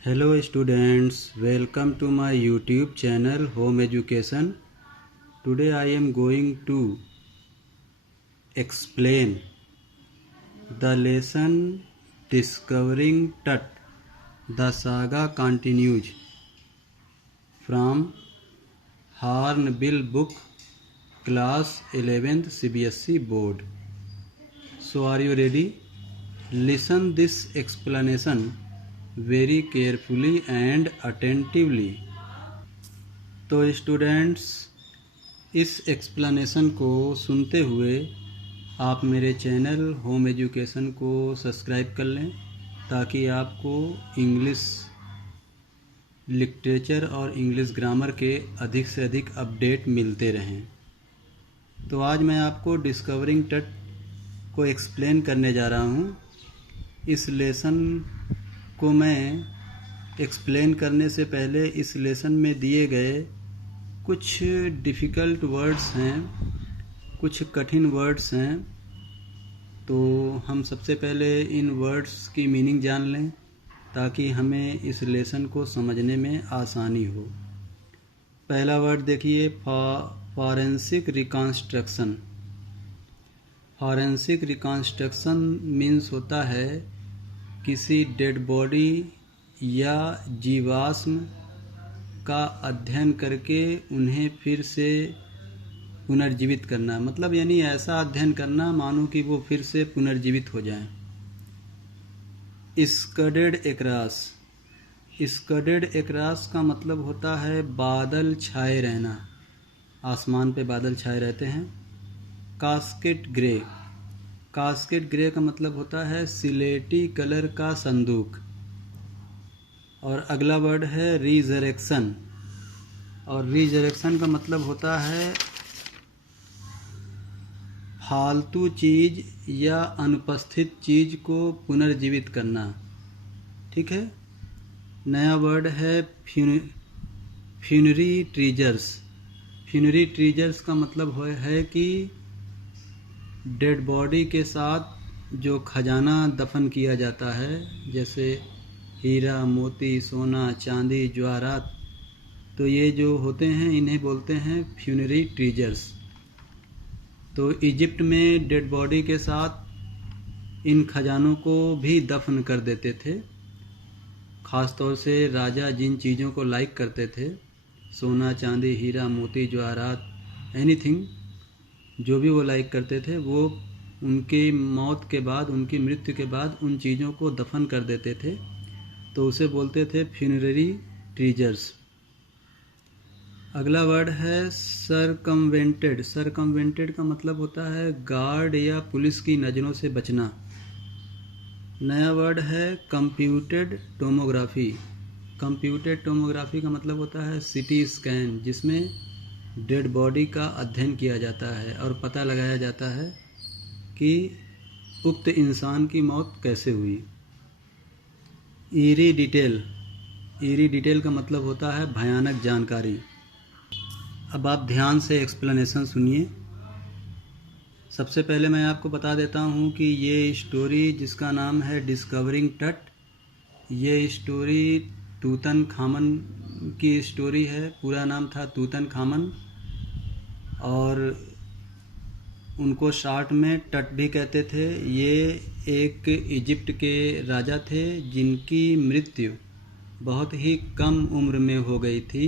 Hello students, welcome to my YouTube channel Home Education. Today I am going to explain the lesson Discovering Tut. The saga continues from Hornbill book, class 11th CBSE board. So are you ready? Listen this explanation very carefully and attentively. तो students, इस explanation को सुनते हुए आप मेरे channel home education को subscribe कर लें ताकि आपको इंग्लिश लिटरेचर और इंग्लिश ग्रामर के अधिक से अधिक अपडेट मिलते रहें। तो आज मैं आपको डिस्कवरिंग टट को एक्सप्लेन करने जा रहा हूँ। इस लेसन को मैं एक्सप्लेन करने से पहले इस लेसन में दिए गए कुछ डिफ़िकल्ट वर्ड्स हैं, कुछ कठिन वर्ड्स हैं। तो हम सबसे पहले इन वर्ड्स की मीनिंग जान लें ताकि हमें इस लेसन को समझने में आसानी हो। पहला वर्ड देखिए, forensic reconstruction. Forensic reconstruction means होता है किसी डेड बॉडी या जीवाश्म का अध्ययन करके उन्हें फिर से पुनर्जीवित करना, मतलब यानी ऐसा अध्ययन करना मानो कि वो फिर से पुनर्जीवित हो जाएं। स्कडेड एक्रास। स्कडेड एक्रास का मतलब होता है बादल छाए रहना, आसमान पे बादल छाए रहते हैं। Casket grey. कास्केट ग्रे का मतलब होता है सिलेटी कलर का संदूक। और अगला वर्ड है रिजरेक्शन। और रिजरेक्शन का मतलब होता है फालतू चीज़ या अनुपस्थित चीज़ को पुनर्जीवित करना। ठीक है। नया वर्ड है फ्यूनरी ट्रीजर्स। फ्यूनरी ट्रीजर्स का मतलब है कि डेड बॉडी के साथ जो खजाना दफन किया जाता है, जैसे हीरा, मोती, सोना, चांदी, जवाहरात, तो ये जो होते हैं इन्हें बोलते हैं फ्यूनरी ट्रीजर्स। तो इजिप्ट में डेड बॉडी के साथ इन खजानों को भी दफन कर देते थे। ख़ास तौर से राजा जिन चीज़ों को लाइक करते थे, सोना, चांदी, हीरा, मोती, जवाहरात, एनीथिंग जो भी वो लाइक करते थे, वो उनकी मौत के बाद, उनकी मृत्यु के बाद उन चीज़ों को दफन कर देते थे। तो उसे बोलते थे फ्यूनररी ट्रीजर्स। अगला वर्ड है सरकमवेंटेड। सरकमवेंटेड का मतलब होता है गार्ड या पुलिस की नज़रों से बचना। नया वर्ड है कंप्यूटेड टोमोग्राफी। कंप्यूटेड टोमोग्राफी का मतलब होता है सीटी स्कैन, जिसमें डेड बॉडी का अध्ययन किया जाता है और पता लगाया जाता है कि उक्त इंसान की मौत कैसे हुई। Eerie detail. ईरी डिटेल का मतलब होता है भयानक जानकारी। अब आप ध्यान से एक्सप्लेनेशन सुनिए। सबसे पहले मैं आपको बता देता हूँ कि ये स्टोरी जिसका नाम है डिस्कवरिंग टट, ये स्टोरी तूतनखामन की स्टोरी है। पूरा नाम था तूतनखामन और उनको शॉर्ट में टट भी कहते थे। ये एक इजिप्ट के राजा थे जिनकी मृत्यु बहुत ही कम उम्र में हो गई थी,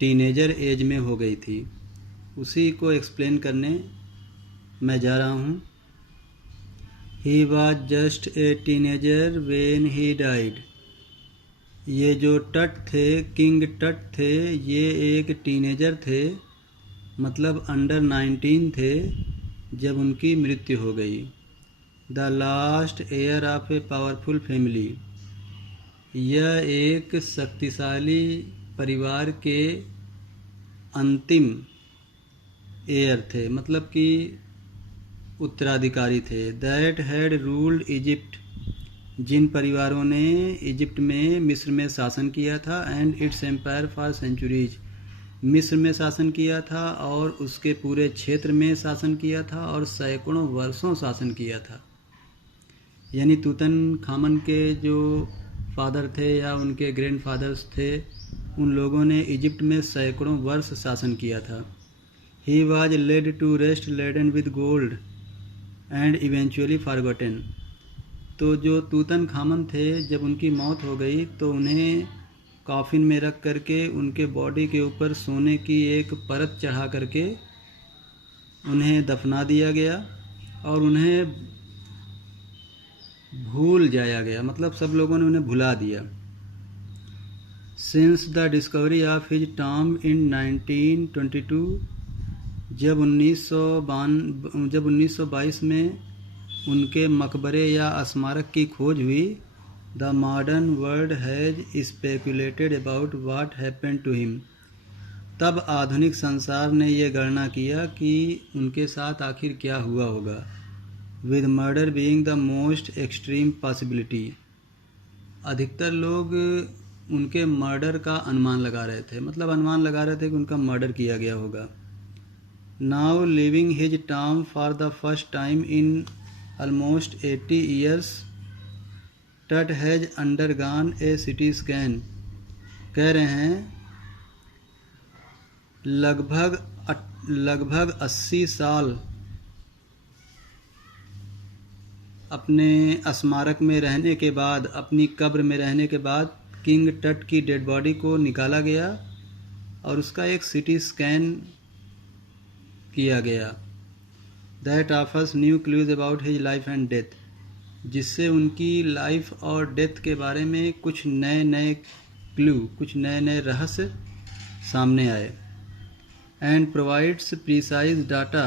टीनेजर एज में हो गई थी। उसी को एक्सप्लेन करने मैं जा रहा हूँ। He was just a teenager when he died. ये जो टट थे, किंग टट थे, ये एक टीनेजर थे, मतलब अंडर 19 थे जब उनकी मृत्यु हो गई। The last heir of a powerful family. यह एक शक्तिशाली परिवार के अंतिम हेयर थे, मतलब कि उत्तराधिकारी थे। That had ruled Egypt. जिन परिवारों ने इजिप्ट में, मिस्र में शासन किया था। And its empire for centuries. मिस्र में शासन किया था और उसके पूरे क्षेत्र में शासन किया था और सैकड़ों वर्षों शासन किया था। यानी तूतनखामन के जो फादर थे या उनके ग्रैंडफादर्स थे, उन लोगों ने इजिप्ट में सैकड़ों वर्ष शासन किया था। He was laid to rest laden with gold and eventually forgotten. तो जो तूतन खामन थे, जब उनकी मौत हो गई तो उन्हें कॉफिन में रख करके उनके बॉडी के ऊपर सोने की एक परत चढ़ा करके उन्हें दफना दिया गया और उन्हें भूल जाया गया, मतलब सब लोगों ने उन्हें भुला दिया। Since the discovery of his tomb in 1922, जब 1922 में उनके मकबरे या स्मारक की खोज हुई, the modern world has speculated about what happened to him. तब आधुनिक संसार ने यह गणना किया कि उनके साथ आखिर क्या हुआ होगा। With murder being the most extreme possibility. अधिकतर लोग उनके मर्डर का अनुमान लगा रहे थे, मतलब अनुमान लगा रहे थे कि उनका मर्डर किया गया होगा। Now living his tomb for the first time in almost 80 years, Tut has undergone a CT scan। कह रहे हैं लगभग 80 साल अपने स्मारक में रहने के बाद, अपनी कब्र में रहने के बाद किंग टट की डेड बॉडी को निकाला गया और उसका एक CT स्कैन किया गया। That offers new clues about his life and death, जिससे उनकी लाइफ और डेथ के बारे में कुछ नए नए क्लू, कुछ नए नए रहस्य सामने आए। And provides precise data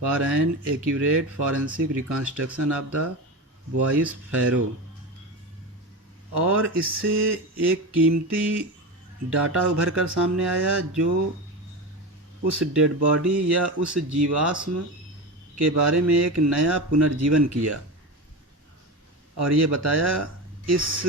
for an accurate forensic reconstruction of the boy's pharaoh। और इससे एक कीमती डाटा उभर कर सामने आया जो उस डेड बॉडी या उस जीवाश्म के बारे में एक नया पुनर्जीवन किया और ये बताया इस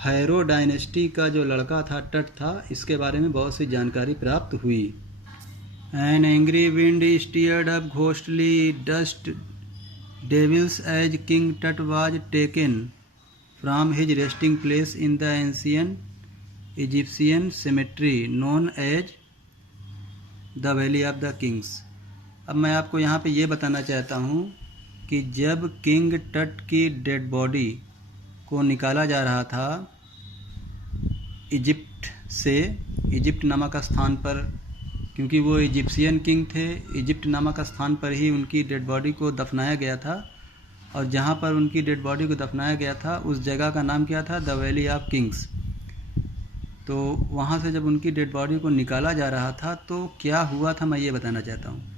फैरो डायनेस्टी का जो लड़का था, टट था, इसके बारे में बहुत सी जानकारी प्राप्त हुई। An angry wind stirred up ghostly dust devils as king Tut was taken from his resting place in the ancient Egyptian cemetery known as the Valley of the Kings. अब मैं आपको यहाँ पे ये बताना चाहता हूँ कि जब किंग टट की डेड बॉडी को निकाला जा रहा था इजिप्ट से, इजिप्ट नामक स्थान पर, क्योंकि वो इजिप्शियन किंग थे, इजिप्ट नामक स्थान पर ही उनकी डेड बॉडी को दफनाया गया था और जहाँ पर उनकी डेड बॉडी को दफनाया गया था उस जगह का नाम क्या था? The Valley of Kings. तो वहाँ से जब उनकी डेड बॉडी को निकाला जा रहा था तो क्या हुआ था, मैं ये बताना चाहता हूँ।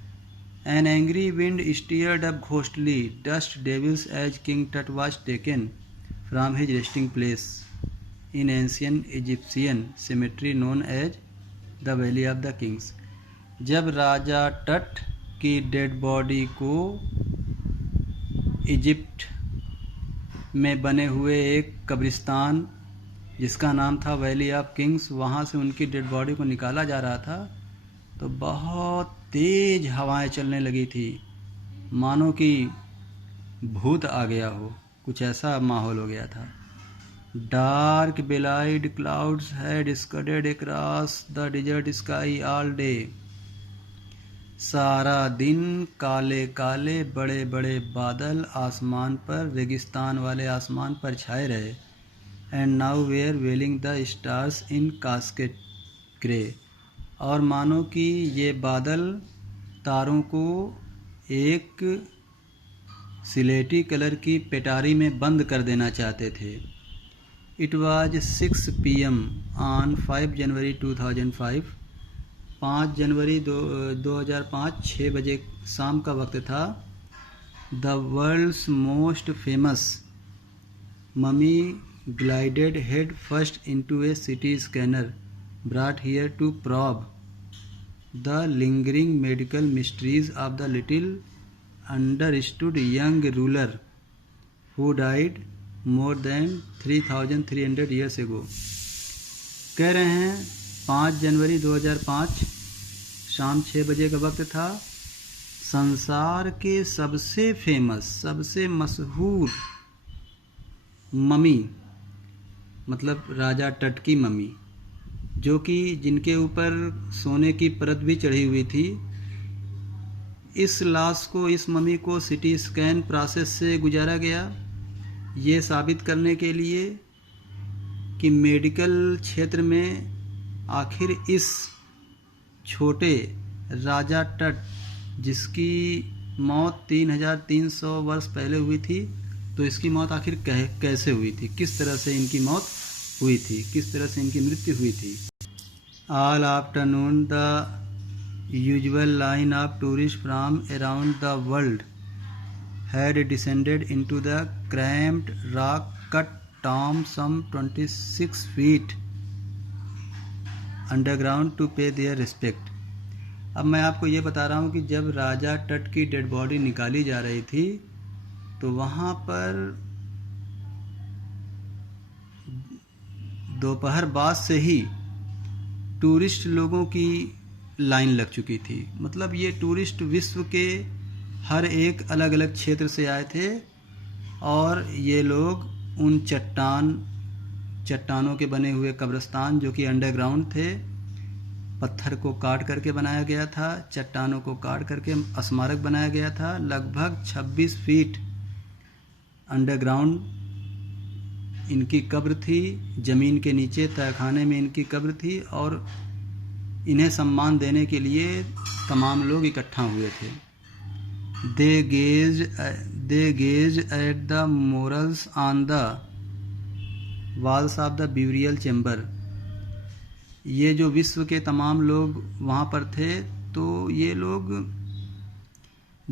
An angry wind stirred up ghostly dust devils as King Tut was taken from his resting place in ancient Egyptian cemetery known as the Valley of the Kings। जब राजा टट की डेड बॉडी को इजिप्ट में बने हुए एक कब्रिस्तान जिसका नाम था वैली ऑफ किंग्स, वहाँ से उनकी डेड बॉडी को निकाला जा रहा था तो बहुत तेज हवाएं चलने लगी थी, मानो कि भूत आ गया हो, कुछ ऐसा माहौल हो गया था। Dark bellied clouds had scudded across the desert sky all day. सारा दिन काले काले बड़े बड़े बादल आसमान पर, रेगिस्तान वाले आसमान पर छाए रहे। And now where veiling the stars in casket grey. और मानो कि ये बादल तारों को एक सिलेटी कलर की पेटारी में बंद कर देना चाहते थे। इट वाज 6 PM ऑन 5 जनवरी 2005। 5 जनवरी 2005 6 बजे शाम का वक्त था। The world's most famous mummy glided head first into a CT scanner brought here to probe the lingering medical mysteries of the little understood young ruler who died more than 3,300 years ago। कह रहे हैं 5 जनवरी 2005 शाम 6 बजे का वक्त था। संसार के सबसे फेमस, सबसे मशहूर ममी मतलब राजा टट की मम्मी, जो कि जिनके ऊपर सोने की परत भी चढ़ी हुई थी। इस लाश को, इस मम्मी को सीटी स्कैन प्रोसेस से गुजारा गया, ये साबित करने के लिए कि मेडिकल क्षेत्र में आखिर इस छोटे राजा टट, जिसकी मौत 3300 वर्ष पहले हुई थी, तो इसकी मौत आखिर कैसे हुई थी, किस तरह से इनकी मौत हुई थी, किस तरह से इनकी मृत्यु हुई थी। All afternoon the usual line of tourists from around the world had descended into the cramped rock cut tomb some 26 feet underground to pay their respect। अब मैं आपको ये बता रहा हूँ कि जब राजा टट की डेड बॉडी निकाली जा रही थी तो वहाँ पर दोपहर बाद से ही टूरिस्ट लोगों की लाइन लग चुकी थी। मतलब ये टूरिस्ट विश्व के हर एक अलग अलग क्षेत्र से आए थे और ये लोग उन चट्टानों के बने हुए कब्रिस्तान, जो कि अंडरग्राउंड थे, पत्थर को काट करके बनाया गया था, चट्टानों को काट करके स्मारक बनाया गया था। लगभग 26 फीट अंडरग्राउंड इनकी कब्र थी, ज़मीन के नीचे तहखाने में इनकी कब्र थी और इन्हें सम्मान देने के लिए तमाम लोग इकट्ठा हुए थे। They gaze at the murals on the walls of the burial chamber. ये जो विश्व के तमाम लोग वहाँ पर थे, तो ये लोग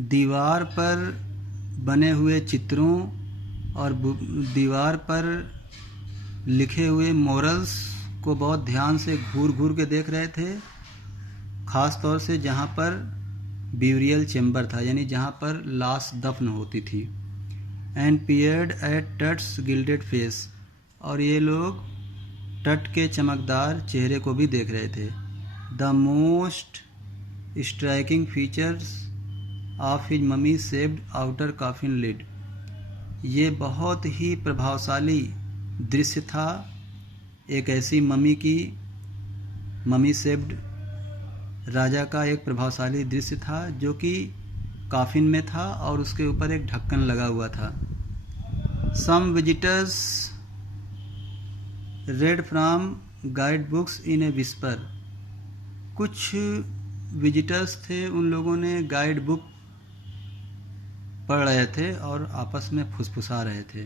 दीवार पर बने हुए चित्रों और दीवार पर लिखे हुए मोरल्स को बहुत ध्यान से घूर घूर के देख रहे थे, ख़ास तौर से जहाँ पर ब्यूरियल चैम्बर था, यानी जहाँ पर लाश दफन होती थी। And peered at Tut's gilded face, और ये लोग टट के चमकदार चेहरे को भी देख रहे थे। The most striking features of his mummy shaped outer coffin lid. ये बहुत ही प्रभावशाली दृश्य था, एक ऐसी ममी शेप्ड राजा का एक प्रभावशाली दृश्य था जो कि कॉफिन में था और उसके ऊपर एक ढक्कन लगा हुआ था। Some visitors read from guide books in a whisper. कुछ विजिटर्स थे, उन लोगों ने गाइड बुक पढ़ रहे थे और आपस में फुसफुसा रहे थे।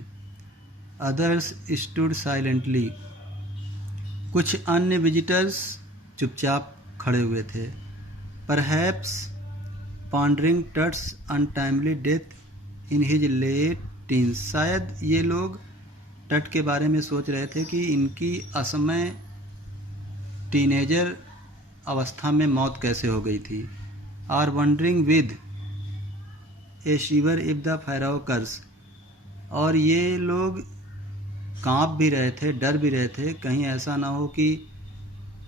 Others stood silently. कुछ अन्य विजिटर्स चुपचाप खड़े हुए थे। Perhaps pondering Tut's untimely death in his late teens. शायद ये लोग टट के बारे में सोच रहे थे कि इनकी असमय टीनेजर अवस्था में मौत कैसे हो गई थी। Are wondering with a shiver if the pharaoh curse. और ये लोग कांप भी रहे थे, डर भी रहे थे, कहीं ऐसा ना हो कि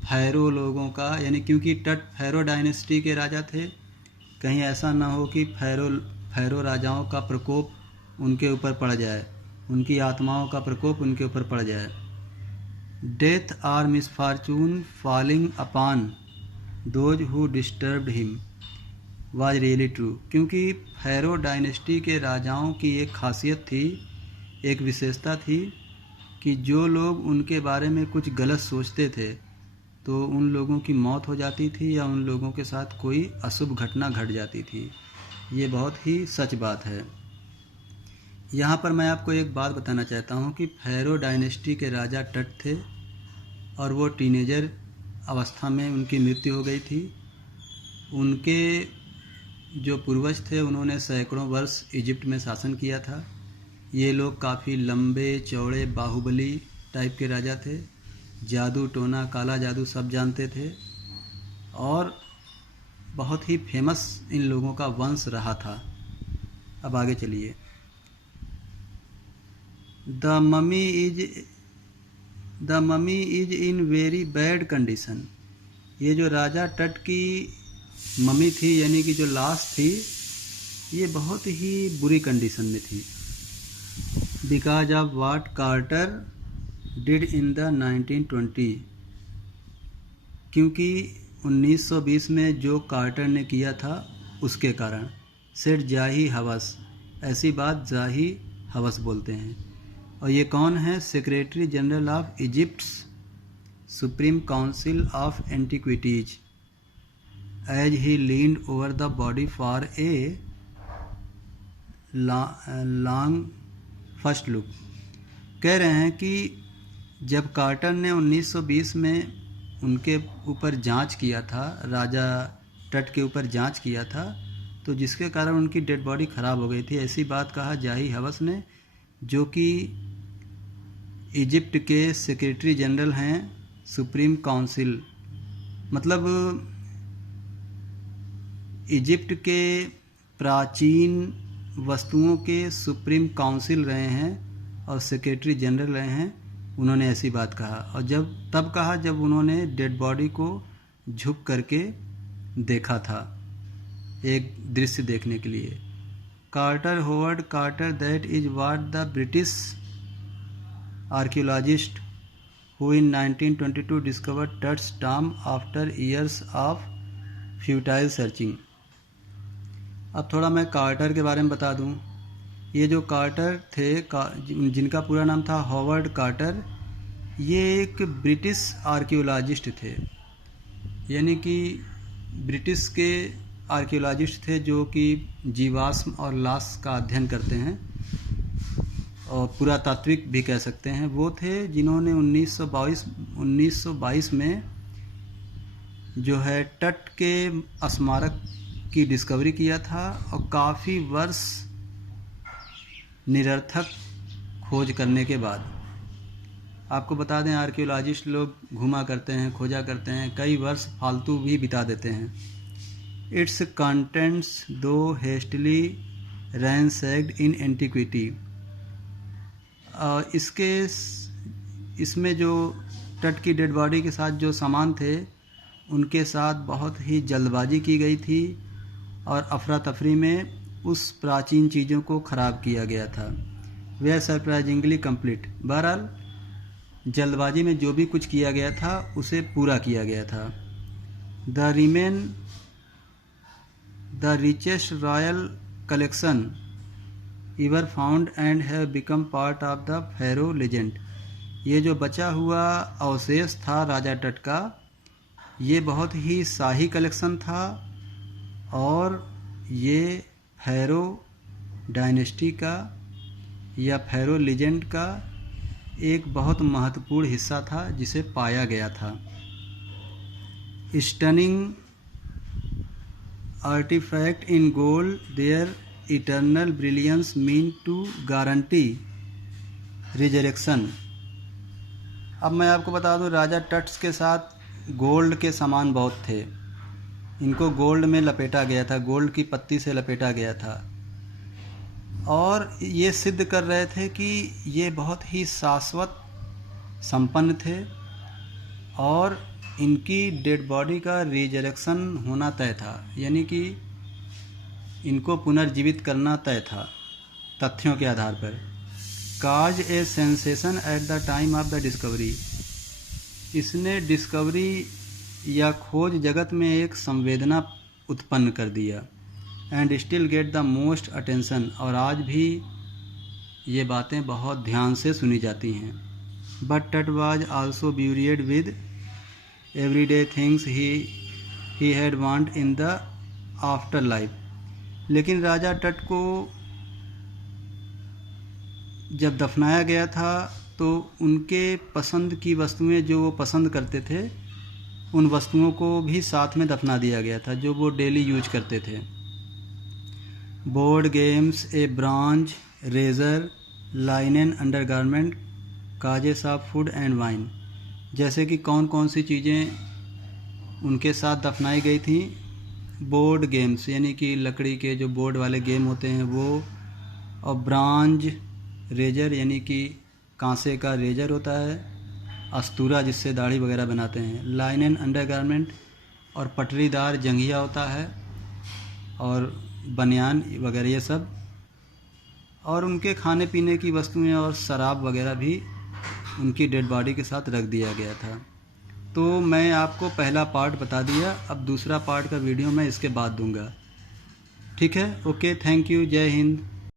फैरो लोगों का, यानी क्योंकि टट फैरो डायनेस्टी के राजा थे, कहीं ऐसा ना हो कि फैरो राजाओं का प्रकोप उनके ऊपर पड़ जाए, उनकी आत्माओं का प्रकोप उनके ऊपर पड़ जाए। Death or misfortune falling upon those who disturbed him was really true. क्योंकि फैरो डायनेस्टी के राजाओं की एक खासियत थी, एक विशेषता थी कि जो लोग उनके बारे में कुछ गलत सोचते थे तो उन लोगों की मौत हो जाती थी या उन लोगों के साथ कोई अशुभ घटना घट जाती थी। ये बहुत ही सच बात है। यहाँ पर मैं आपको एक बात बताना चाहता हूँ कि फैरो डायनेस्टी के राजा टट थे और वो टीनेजर अवस्था में उनकी मृत्यु हो गई थी। उनके जो पूर्वज थे उन्होंने सैकड़ों वर्ष इजिप्ट में शासन किया था। ये लोग काफ़ी लंबे चौड़े बाहुबली टाइप के राजा थे, जादू टोना काला जादू सब जानते थे और बहुत ही फेमस इन लोगों का वंश रहा था। अब आगे चलिए। The mummy is in very bad condition. ये जो राजा टट की ममी थी, यानी कि जो लाश थी, ये बहुत ही बुरी कंडीशन में थी। Because of what Carter did in the 1920, क्योंकि 1920 में जो कार्टर ने किया था उसके कारण। सेठ जाही हवस, ऐसी बात जाही हवस बोलते हैं। और ये कौन है? Secretary general of Egypt's supreme council of antiquities, as he leaned over the body for a long first look. कह रहे हैं कि जब कार्टर ने 1920 में उनके ऊपर जांच किया था, राजा टट के ऊपर जांच किया था, तो जिसके कारण उनकी डेड बॉडी ख़राब हो गई थी। ऐसी बात कहा जाही हवस ने, जो कि इजिप्ट के सेक्रेटरी जनरल हैं सुप्रीम काउंसिल, मतलब इजिप्ट के प्राचीन वस्तुओं के सुप्रीम काउंसिल रहे हैं और सेक्रेटरी जनरल रहे हैं। उन्होंने ऐसी बात कहा, और तब कहा जब उन्होंने डेड बॉडी को झुक करके देखा था एक दृश्य देखने के लिए। Carter, Howard Carter, that is what the British archaeologist who in 1922 discovered Tut's tomb after years of futile searching. अब थोड़ा मैं कार्टर के बारे में बता दूं। ये जो कार्टर थे, जिनका पूरा नाम था हॉवर्ड कार्टर, ये एक ब्रिटिश आर्कियोलॉजिस्ट थे, यानी कि ब्रिटिश के आर्कियोलॉजिस्ट थे जो कि जीवाश्म और लाश का अध्ययन करते हैं और पुरातात्विक भी कह सकते हैं। वो थे जिन्होंने 1922 में जो है टट के स्मारक की डिस्कवरी किया था, और काफ़ी वर्ष निरर्थक खोज करने के बाद, आपको बता दें आर्कियोलॉजिस्ट लोग घुमा करते हैं, खोजा करते हैं, कई वर्ष फालतू भी बिता देते हैं। इट्स कंटेंट्स दो हेस्टली रैंसैक्ड इन एंटिक्विटी, इसमें जो टट की डेड बॉडी के साथ जो सामान थे उनके साथ बहुत ही जल्दबाजी की गई थी और अफरा तफरी में उस प्राचीन चीज़ों को ख़राब किया गया था। वे आर सरप्राइजिंगली कंप्लीट। बहरहाल जल्दबाजी में जो भी कुछ किया गया था उसे पूरा किया गया था। The richest royal collection ever found and have become part of the pharaoh legend। ये जो बचा हुआ अवशेष था राजा टट का, ये बहुत ही शाही कलेक्शन था और ये फैरो डायनेस्टी का या फैरो लीजेंड का एक बहुत महत्वपूर्ण हिस्सा था जिसे पाया गया था। Stunning artifact in gold, their eternal brilliance mean to guarantee resurrection. अब मैं आपको बता दूं, राजा टट्स के साथ गोल्ड के सामान बहुत थे। इनको गोल्ड में लपेटा गया था, गोल्ड की पत्ती से लपेटा गया था, और ये सिद्ध कर रहे थे कि ये बहुत ही शाश्वत संपन्न थे और इनकी डेड बॉडी का रिजरेक्शन होना तय था, यानी कि इनको पुनर्जीवित करना तय था तथ्यों के आधार पर। Cause a sensation at the time of the discovery, इसने डिस्कवरी या खोज जगत में एक संवेदना उत्पन्न कर दिया। And still get the most attention, और आज भी ये बातें बहुत ध्यान से सुनी जाती हैं। But Tut was also buried with everyday things he had want in the afterlife. लेकिन राजा टट को जब दफनाया गया था तो उनके पसंद की वस्तुएं जो वो पसंद करते थे उन वस्तुओं को भी साथ में दफना दिया गया था जो वो डेली यूज करते थे। Board games, a bronze, razor, linen undergarment, cases of food and wine, जैसे कि कौन कौन सी चीज़ें उनके साथ दफनाई गई थी। बोर्ड गेम्स यानी कि लकड़ी के जो बोर्ड वाले गेम होते हैं वो, और ब्रॉन्ज रेजर यानी कि कांसे का रेजर होता है, अस्तूरा जिससे दाढ़ी वगैरह बनाते हैं, लाइनन अंडरगारमेंट और पटरीदार जंघिया होता है, और बनियान वगैरह ये सब, और उनके खाने पीने की वस्तुएं और शराब वगैरह भी उनकी डेड बॉडी के साथ रख दिया गया था। तो मैं आपको पहला पार्ट बता दिया, अब दूसरा पार्ट का वीडियो मैं इसके बाद दूंगा। ठीक है, ओके, थैंक यू, जय हिंद।